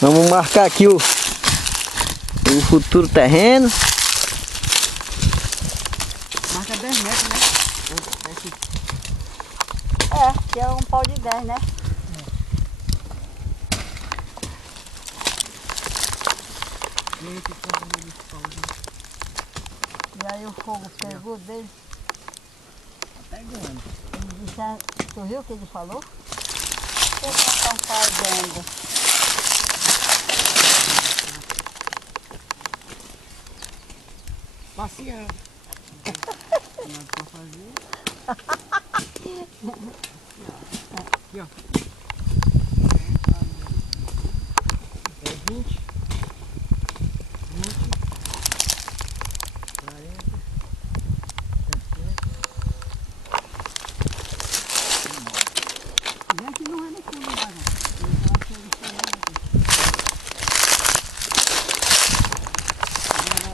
Vamos marcar aqui o futuro terreno. Marca 10 metros, né? Que é um pau de 10, né? E aí o fogo pegou dele. Tá pegando. Ele disse, tu viu o que ele falou? O que eles estão fazendo? Passeando. Nada pra fazer. Aqui, ó. É 20. 40. 60. Vem aqui não é no fundo mais, não.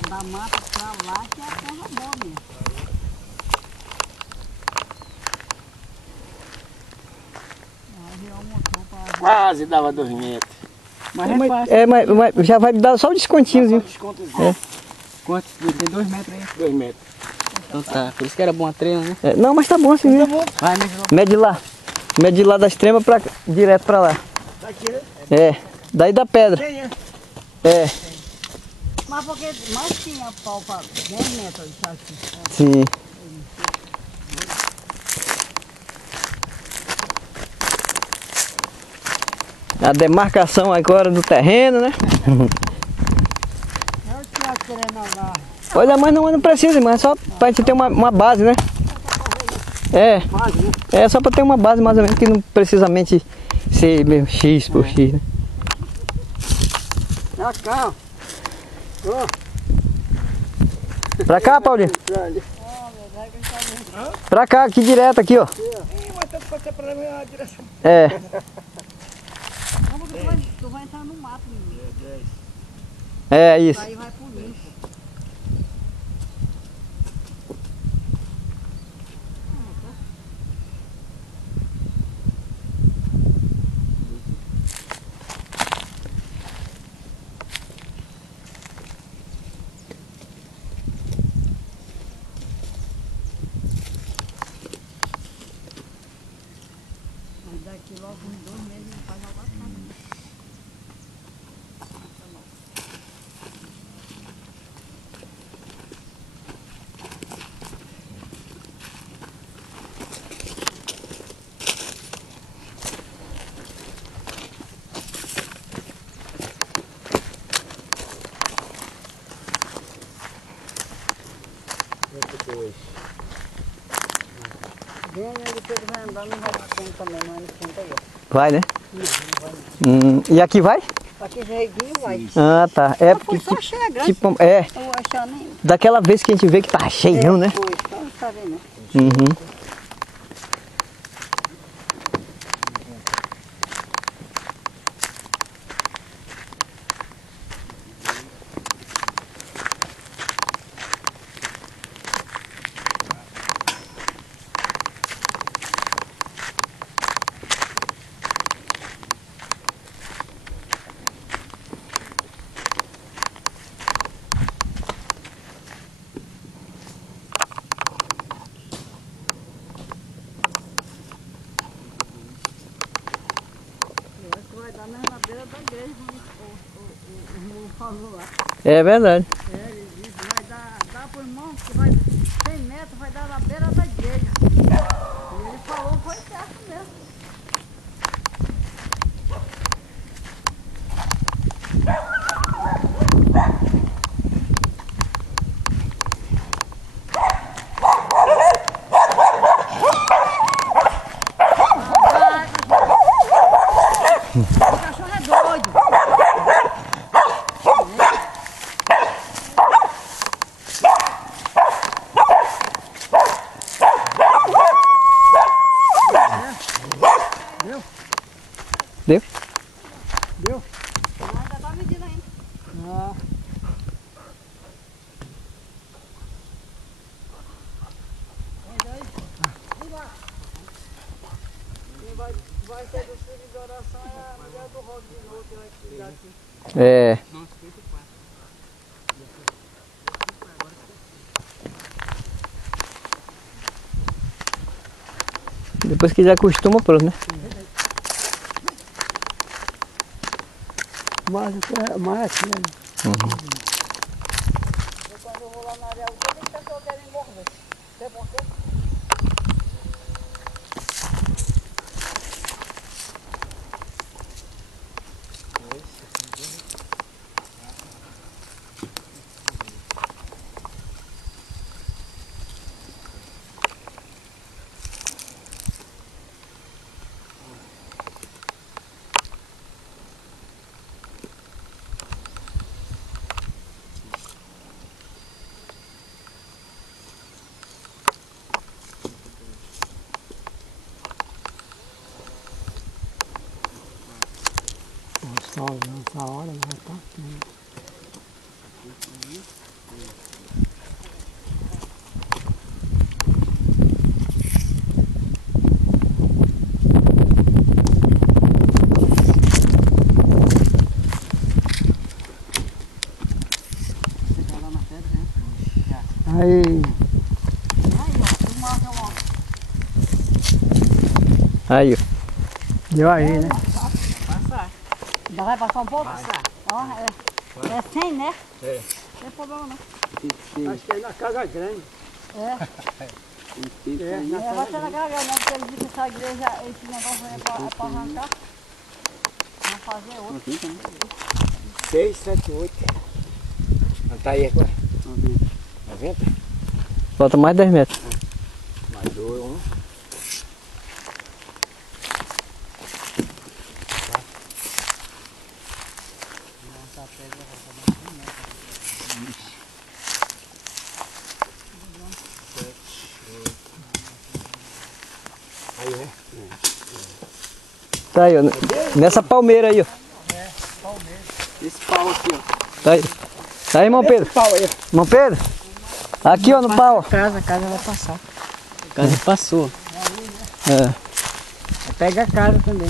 Da mata pra lá que é a terra boa mesmo. Quase dava 2 metros. Mas é fácil. Mas já vai dar só o descontinhozinho. Quanto? Tem 2 metros aí? 2 metros. Então tá, por isso que era bom a treina, né? Não, mas tá bom assim mesmo. Vai, mede lá. Mede lá. Mede lá da extrema direto pra lá. Daqui, né? Daí da pedra. Mas porque mais tinha pau para 10 metros de aqui. Sim. A demarcação agora do terreno, né? Eu tinha querendo andar. Olha, mas não precisa, mas é só pra gente ter uma base, né? É só pra ter uma base mais ou menos, que não precisamente ser mesmo X por X, né? É cá, ó. Pra cá, Paulinho. Pra cá, aqui direto, aqui, ó. Mas tá pra a direção. Não, porque tu vai entrar no mato, menino. Isso. Aí vai pro limpo. Mas daqui logo uns 2 meses ele faz algo assim. Bem, ele depois vai andar, não vai no fundo também, não é no fundo aí, ó. Vai, né? Não vai. E aqui vai? Aqui reguinho vai. Ah, tá. Foi só chega, tipo, eu vou achar nem. daquela vez que a gente vê que tá cheio, né? Foi, só não sabe, né? Uhum. Eu acho que vai dar mesmo na beira da igreja, o irmão falou lá. É verdade. Ele disse, vai dar pro irmão, que vai 100 metros, vai dar na beira da igreja. E ele falou, foi certo mesmo. O cachorro é doido. Deu? Deu? Ainda tá medindo ainda. Ah. Vai ser do de oração é a mulher do Rock de novo que vai cuidar aqui. É. Depois que já acostuma, pronto, né? Mas aqui, né? Eu quando eu vou lá na areia, todas as pessoas querem morrer. Sabe por quê? Só nessa hora já tá aqui. Aí, Aí, ó. deu aí, né? Já vai passar um pouco? Passar. Ó, é 100, né? É. Não tem problema não. Acho que é na casa grande. É. Vai ser na garganta, né? Porque eles dizem que essa igreja, esse negócio aí é pra arrancar. Vamos fazer outro. 6, 7, 8. Não tá aí agora? 90? Falta mais 10 metros. Mais 2, 1. Aí, né? Tá aí, ó. Nessa palmeira aí, ó. Esse pau aqui, ó. Tá aí. Tá aí, irmão Pedro. Pau aí. Irmão Pedro. Aqui, ó, no pau. A casa vai passar. A casa passou. É. Pega a casa também.